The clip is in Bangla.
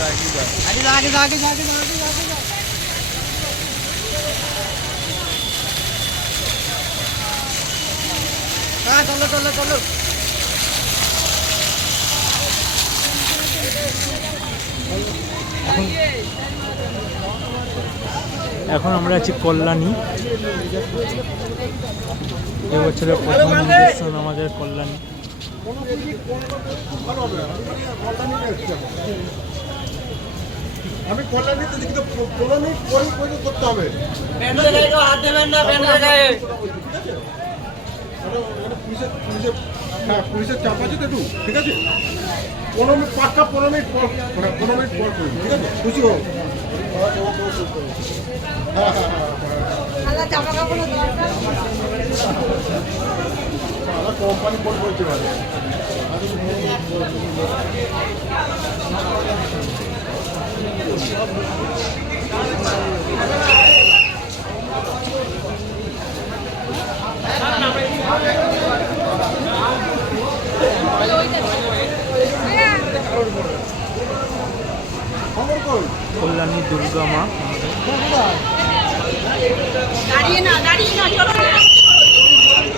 आगे आगे आगे आगे हाँ चलो चलो चलो এখন আমরা আছি কল্যাণী। এবছরের প্রথম নিদর্শন আমাদের কল্যাণী। আমি কল্যাণীতে কিন্তু 15 মিনিট পরই করতে হবে। हाथ देवें ना পুলিশের চাপ আছে তো একটু, ঠিক আছে? 15 মিনিট পাক্কা 15 মিনিট পর, 15 মিনিট পর করুন, ঠিক আছে? খুশি হোক। হ্যাঁ হ্যাঁ হ্যাঁ কোম্পানি ফোন করতে পারে। কল্যাণী দুর্গা মা। দাঁড়িয়ে না চলো